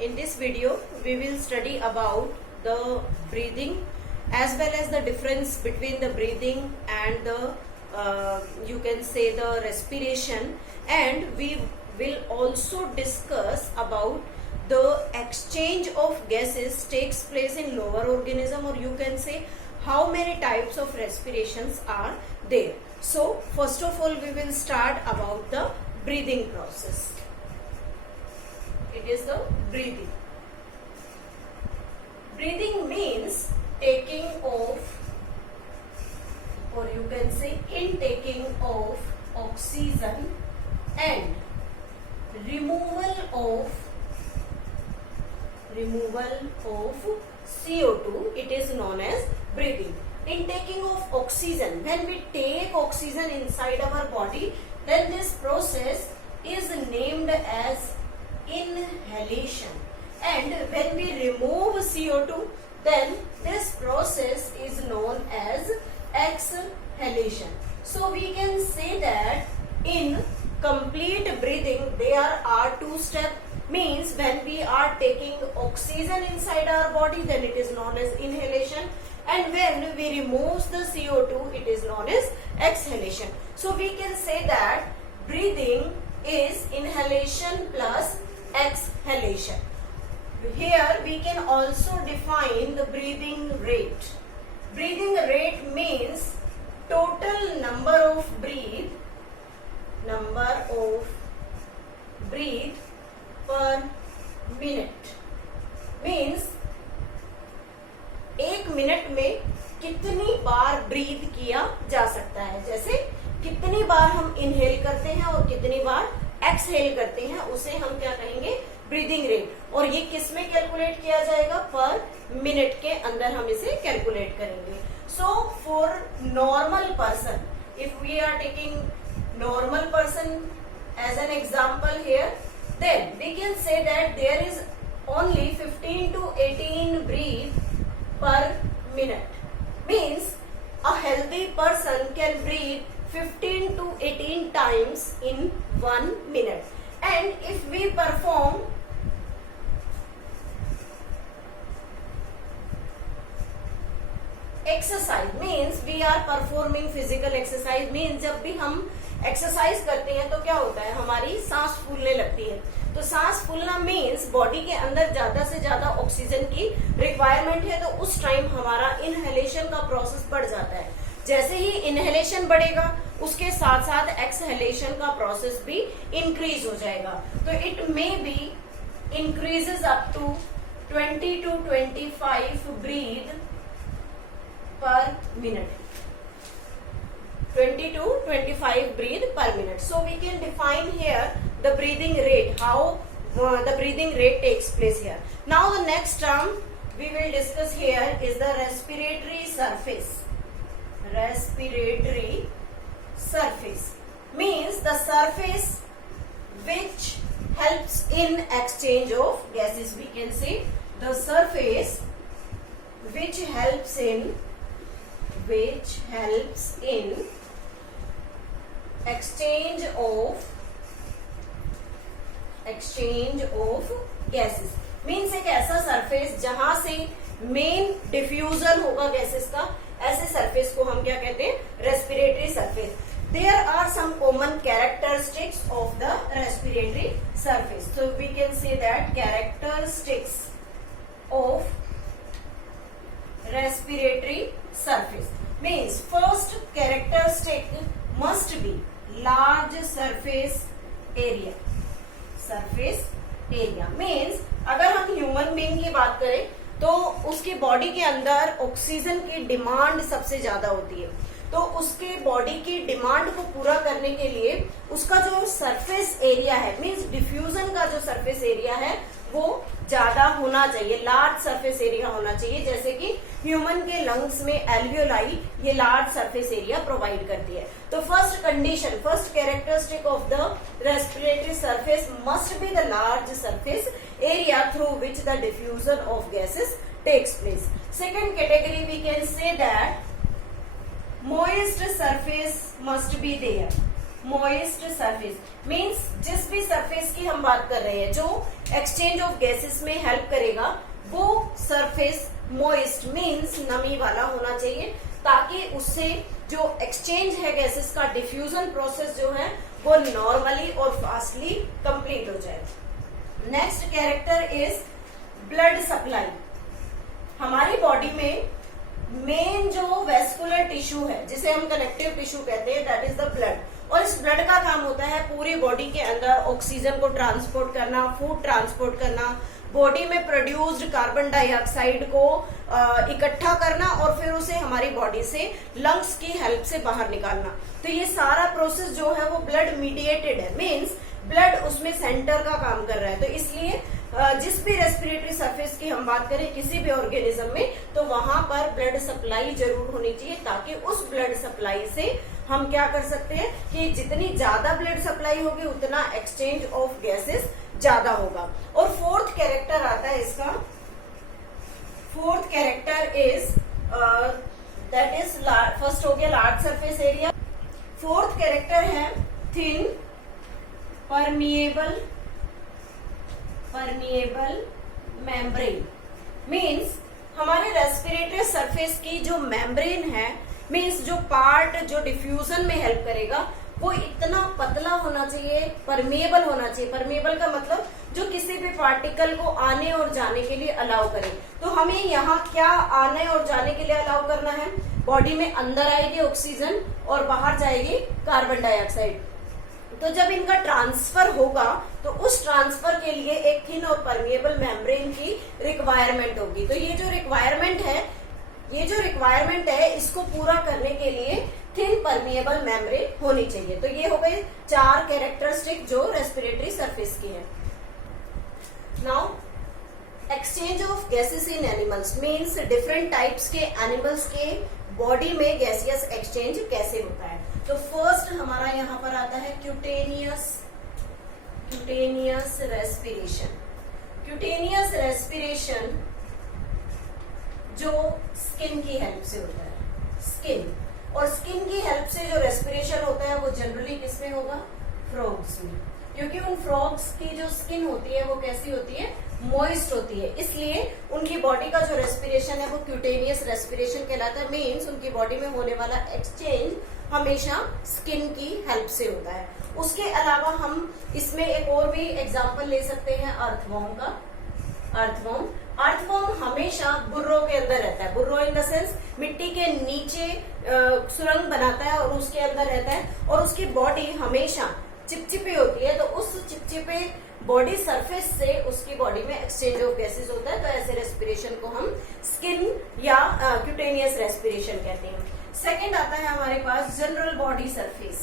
In this video, we will study about the breathing as well as the difference between the breathing and the you can say the respiration, and we will also discuss about the exchange of gases takes place in lower organism, or you can say how many types of respirations are there. So first of all, we will start about the breathing process. It is the breathing. Breathing means taking of, or you can say intaking of oxygen and removal of CO2. It is known as breathing. Intaking of oxygen, when we take oxygen inside our body, then this process is named as inhalation, and when we remove CO2, then this process is known as exhalation. So we can say that in complete breathing there are two steps. Means when we are taking oxygen inside our body, then it is known as inhalation, and when we remove the CO2, it is known as exhalation. So we can say that breathing is inhalation plus exhalation. Here we can also define the breathing rate. Breathing rate means total number of breath per minute. Means एक minute में कितनी बार breathe किया जा सकता है, जैसे कितनी बार हम इनहेल करते हैं और कितनी बार एक्सहेल करते हैं, उसे हम क्या कहेंगे, ब्रीदिंग रेट. और ये किस में कैलकुलेट किया जाएगा, पर मिनट के अंदर हम इसे कैलकुलेट करेंगे. So for normal person, if we are taking normal person as an example here, then we can say that there is only 15 to 18 breath per minute. Means a healthy person can breathe 15 to 18 times in 1 minute. And if we perform exercise, means we are performing physical exercise, means जब भी हम exercise करते हैं तो क्या होता है, हमारी सांस फूलने लगती है. तो सांस फूलना मीन्स बॉडी के अंदर ज्यादा से ज्यादा ऑक्सीजन की रिक्वायरमेंट है, तो उस टाइम हमारा इनहेलेशन का प्रोसेस बढ़ जाता है. जैसे ही इनहेलेशन बढ़ेगा, उसके साथ साथ एक्सहेलेशन का प्रोसेस भी इंक्रीज हो जाएगा. तो it may be increases up to 20 to 25 breath per minute. 20 to 25 breath per minute. So we can define here the breathing rate, how the breathing rate takes place here. Now the next term we will discuss here is the respiratory surface. Respiratory surface means the surface which helps in exchange of gases. We can say the surface which helps in exchange of gases. Means एक ऐसा surface जहां से main diffusion होगा gases का, ऐसे surface को हम क्या कहते हैं, respiratory surface. There are some common characteristics of the respiratory surface. So we can say that characteristics of respiratory surface means first characteristic must be large surface area. Surface area means अगर हम human being की बात करें तो उसकी body के अंदर oxygen की डिमांड सबसे ज्यादा होती है. तो उसके बॉडी की डिमांड को पूरा करने के लिए उसका जो सरफेस एरिया है, मीन्स डिफ्यूजन का जो सरफेस एरिया है वो ज्यादा होना चाहिए, लार्ज सरफेस एरिया होना चाहिए. जैसे कि ह्यूमन के लंग्स में एल्वियोलाई ये लार्ज सरफेस एरिया प्रोवाइड करती है. तो first condition, first characteristic of the respiratory surface must be the large surface area through which the diffusion of gases takes place. Second category we can say that moist surface must be there. Moist surface means जिस भी surface की हम बात कर रहे हैं जो exchange of gases में हेल्प करेगा वो सरफेस मोइस्ट मीन्स नमी वाला होना चाहिए, ताकि उससे जो एक्सचेंज है गैसेस का डिफ्यूजन प्रोसेस जो है वो नॉर्मली और फास्टली कंप्लीट हो जाए। Next character is blood supply. हमारी बॉडी में मेन जो वेस्कुलर टिश्यू है जिसे हम कनेक्टिव टिश्यू कहते हैं दैट इज द ब्लड, और इस ब्लड का काम होता है पूरी बॉडी के अंदर ऑक्सीजन को ट्रांसपोर्ट करना, फूड ट्रांसपोर्ट करना, बॉडी में प्रोड्यूस्ड कार्बन डाइऑक्साइड को इकट्ठा करना और फिर उसे हमारी बॉडी से लंग्स की हेल्प से बाहर निकालना। तो ये सारा प्रोसेस जो है वो ब्लड मीडिएटेड है, मीन्स ब्लड उसमें सेंटर का काम कर रहा है। तो इसलिए जिस भी रेस्पिरेटरी सरफेस की हम बात करें किसी भी ऑर्गेनिज्म में, तो वहां पर ब्लड सप्लाई जरूर होनी चाहिए, ताकि उस ब्लड सप्लाई से हम क्या कर सकते हैं कि जितनी ज्यादा ब्लड सप्लाई होगी उतना एक्सचेंज ऑफ गैसेस ज्यादा होगा। और फोर्थ कैरेक्टर आता है इसका, fourth character is that is first हो गया large surface area, fourth character है थिन परमिएबल मेम्ब्रेन। मीन्स हमारे रेस्पिरेटरी सरफेस की जो मेम्ब्रेन है, मीन्स जो पार्ट जो डिफ्यूजन में हेल्प करेगा वो इतना पतला होना चाहिए, परमेबल होना चाहिए। परमेबल का मतलब जो किसी भी पार्टिकल को आने और जाने के लिए अलाउ करे। तो हमें यहाँ क्या आने और जाने के लिए अलाउ करना है, बॉडी में अंदर आएगी ऑक्सीजन और बाहर जाएगी कार्बन डाइऑक्साइड। तो जब इनका ट्रांसफर होगा तो उस ट्रांसफर के लिए एक थिन और परमेबल मेम्ब्रेन की रिक्वायरमेंट होगी। तो ये जो रिक्वायरमेंट है इसको पूरा करने के लिए थिन परमेबल मेम्ब्रेन होनी चाहिए। तो ये हो गए 4 कैरेक्टरिस्टिक जो रेस्पिरेटरी सरफेस की है। Now exchange of gases in animals means different types के एनिमल्स के बॉडी में गैसियस एक्सचेंज कैसे होता है। तो फर्स्ट हमारा यहाँ पर आता है क्यूटेनियस रेस्पिरेशन। क्यूटेनियस रेस्पिरेशन जो स्किन की हेल्प से होता है, स्किन और स्किन की हेल्प से जो रेस्पिरेशन होता है वो जनरली किसमें होगा, फ्रॉग्स में, क्योंकि उन फ्रॉग्स की जो स्किन होती है वो कैसी होती है, मॉइस्ट होती है, इसलिए उनकी बॉडी का जो रेस्पिरेशन है वो क्यूटेनियस रेस्पिरेशन कहलाता है। मीन्स उनकी बॉडी में होने वाला एक्सचेंज हमेशा स्किन की हेल्प से होता है। उसके अलावा हम इसमें एक और भी एग्जांपल ले सकते हैं अर्थवॉर्म का। अर्थवॉर्म हमेशा बुर्रों के अंदर रहता है, बुर्रो इन द सेंस मिट्टी के नीचे सुरंग बनाता है और उसके अंदर रहता है, और उसकी बॉडी हमेशा चिपचिपी होती है। तो उस चिपचिपे बॉडी सरफेस से उसकी बॉडी में एक्सचेंज ऑफ गैसेस होता है। तो ऐसे रेस्पिरेशन को हम स्किन या क्यूटेनियस रेस्पिरेशन कहते हैं। सेकेंड आता है हमारे पास जनरल बॉडी सरफेस।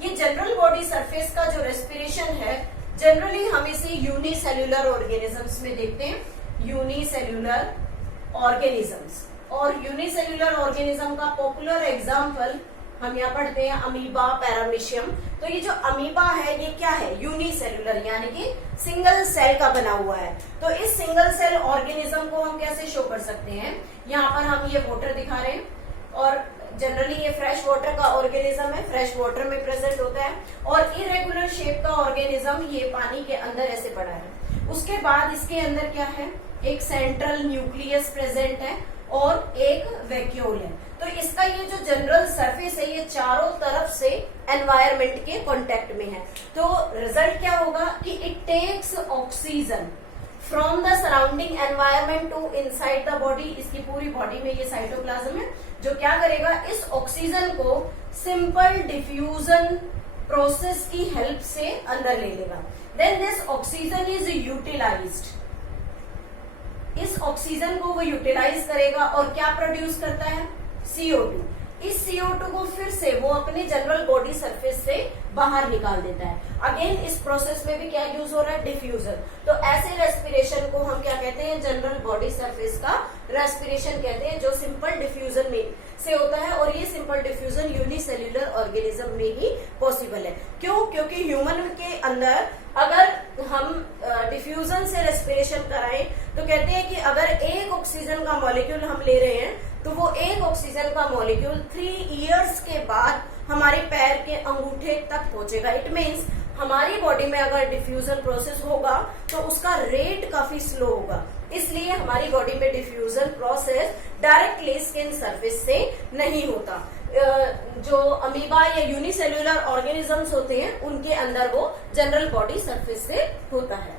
ये जनरल बॉडी सरफेस का जो रेस्पिरेशन है जनरली हम इसे यूनिसेल्यूलर ऑर्गेनिजम्स में देखते हैं। यूनिसेल्यूलर ऑर्गेनिजम्स, और यूनिसेल्यूलर ऑर्गेनिज्म का पॉपुलर एग्जाम्पल हम यहाँ पढ़ते हैं अमीबा, पैरामीशियम। तो ये जो अमीबा है ये क्या है, यूनिसेल्यूलर यानी कि सिंगल सेल का बना हुआ है। तो इस सिंगल सेल ऑर्गेनिज्म को हम कैसे शो कर सकते हैं, यहाँ पर हम ये वाटर दिखा रहे हैं, और जनरली ये फ्रेश वाटर का ऑर्गेनिज्म है, फ्रेश वाटर में प्रेजेंट होता है, और इरेगुलर शेप का ऑर्गेनिज्म ये पानी के अंदर ऐसे पड़ा है। उसके बाद इसके अंदर क्या है, एक सेंट्रल न्यूक्लियस प्रेजेंट है और एक वैक्यूल है। तो इसका ये जो जनरल सरफेस है ये चारों तरफ से एनवायरमेंट के कांटेक्ट में है। तो रिजल्ट क्या होगा कि it takes oxygen from the surrounding environment to inside the body. इसकी पूरी बॉडी में ये साइटोप्लाज्म है जो क्या करेगा, इस ऑक्सीजन को सिंपल डिफ्यूजन प्रोसेस की हेल्प से अंदर ले लेगा। Then this oxygen is utilised. इस ऑक्सीजन को वो यूटिलाइज करेगा और क्या प्रोड्यूस करता है, CO2। इस CO2 को फिर से वो अपने जनरल बॉडी सरफेस से बाहर निकाल देता है। अगेन इस प्रोसेस में भी क्या यूज हो रहा है, डिफ्यूजन। तो ऐसे रेस्पिरेशन को हम क्या कहते हैं, जनरल बॉडी सरफेस का रेस्पिरेशन कहते हैं, जो सिंपल डिफ्यूजन में से होता है। और ये सिंपल डिफ्यूजन यूनिसेल्यूलर ऑर्गेनिज्म में ही पॉसिबल है। क्यों, क्योंकि ह्यूमन के अंदर अगर हम डिफ्यूजन से रेस्पिरेशन कराएं तो कहते हैं कि अगर एक ऑक्सीजन का मॉलिक्यूल हम ले रहे हैं तो वो एक ऑक्सीजन का मॉलिक्यूल 3 इयर्स के बाद हमारे पैर के अंगूठे तक पहुंचेगा। इट मीन्स हमारी बॉडी में अगर डिफ्यूजन प्रोसेस होगा तो उसका रेट काफी स्लो होगा, इसलिए हमारी बॉडी में diffusion process directly skin surface से नहीं होता। जो अमीबा या यूनिसेल्युलर ऑर्गेनिजम्स होते हैं उनके अंदर वो जनरल बॉडी सरफेस से होता है।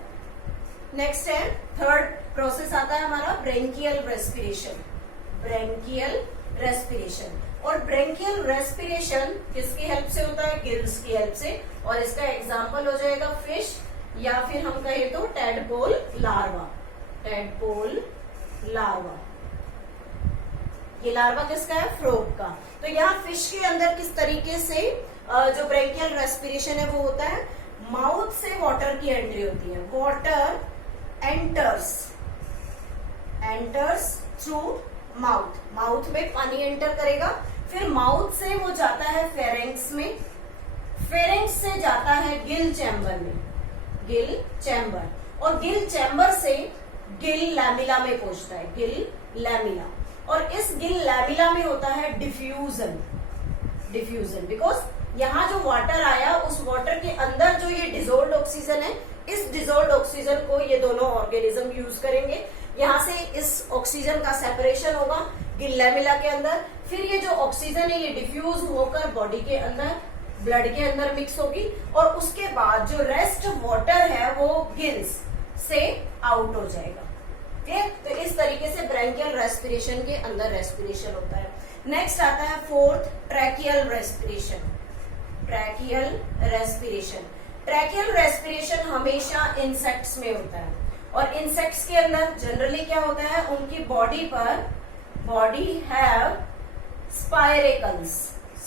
नेक्स्ट है थर्ड प्रोसेस आता है हमारा ब्रेंकियल रेस्पिरेशन। ब्रेंकियल रेस्पिरेशन, और ब्रेंकियल रेस्पिरेशन किसकी हेल्प से होता है? गिल्स की हेल्प से, और इसका एग्जांपल हो जाएगा फिश या फिर हम कहें तो टैडपोल लार्वा। टैडपोल लार्वा, ये लार्वा किसका है? फ्रॉग का। तो यहाँ फिश के अंदर किस तरीके से जो ब्रेंकियल रेस्पिरेशन है वो होता है, माउथ से वाटर की एंट्री होती है। Water enters through mouth, mouth में पानी एंटर करेगा, फिर माउथ से वो जाता है फेरेंक्स में, फेरेंक्स से जाता है गिल चैम्बर में, गिल चैम्बर, और गिल चैम्बर से गिल लैमिला में पहुंचता है, गिल लैमिला, और इस गिल लैमिला में होता है डिफ्यूजन। डिफ्यूजन बिकॉज यहाँ जो वाटर आया उस वाटर के अंदर जो ये डिजोल्व्ड ऑक्सीजन है, इस डिजोल्व्ड ऑक्सीजन को ये दोनों ऑर्गेनिज्म यूज करेंगे। यहाँ से इस ऑक्सीजन का सेपरेशन होगा गिल लैमिला के अंदर, फिर ये जो ऑक्सीजन है ये डिफ्यूज होकर बॉडी के अंदर, ब्लड के अंदर मिक्स होगी, और उसके बाद जो रेस्ट वाटर है वो गिल्स से आउट हो जाएगा। ठीक, तो इस तरीके से ब्रेंकियल रेस्पिरेशन के अंदर रेस्पिरेशन होता है। नेक्स्ट आता है fourth tracheal respiration. Tracheal respiration, tracheal respiration हमेशा इंसेक्ट्स में होता है, और इंसेक्ट्स के अंदर जनरली क्या होता है, उनकी बॉडी पर body have spiracles.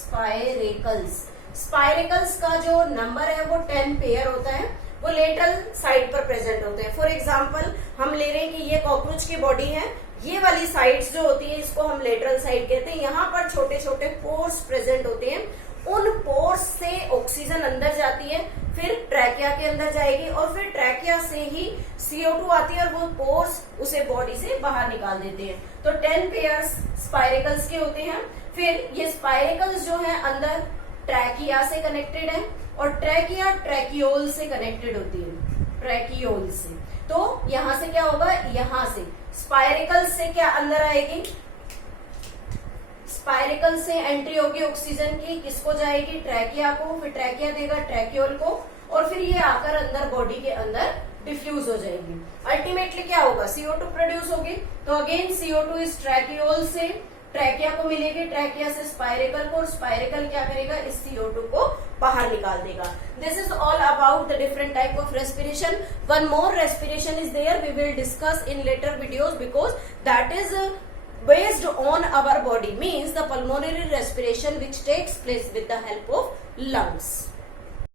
Spiracles, spiracles का जो नंबर है वो 10 पेयर होता है, वो लेटरल साइड पर प्रेजेंट होते हैं। फॉर एग्जाम्पल हम ले रहे हैं कि ये कॉकरोच की बॉडी है, ये वाली साइड्स जो होती है इसको हम लेटरल साइड कहते हैं। यहाँ पर छोटे छोटे पोर्स प्रेजेंट होते हैं, उन पोर्स से ऑक्सीजन अंदर जाती है, फिर ट्रैकिया के अंदर जाएगी, और फिर ट्रैकिया से ही CO2 आती है और वो पोर्स उसे बॉडी से बाहर निकाल देते हैं। तो 10 पेयर्स स्पाइरेकल्स के होते हैं। फिर ये स्पाइरेकल्स जो है अंदर ट्रैकिया से कनेक्टेड है, और ट्रैकिया ट्रैकियोल से कनेक्टेड होती है, ट्रैकियोल से। तो यहाँ से क्या होगा, यहाँ से स्पाइरेकल्स से क्या अंदर आएगी, स्पाइरेकल से एंट्री होगी ऑक्सीजन की, किसको जाएगी, ट्रैकिया को, फिर ट्रैकिया देगा ट्रैकियोल को, और फिर ये आकर अंदर बॉडी के अंदर डिफ्यूज हो जाएगी। अल्टीमेटली क्या होगा, CO2 प्रोड्यूस होगी। तो अगेन CO2 इस ट्रैकियोल से ट्रैकिया को मिलेगी, ट्रैकिया से स्पाइरेकल को, और स्पाइरेकल क्या करेगा, इस CO2 को बाहर निकाल देगा। This is all about the different type of respiration. One more respiration is there, we will discuss in later videos, because that is based on our body, means the pulmonary respiration which takes place with the help of lungs.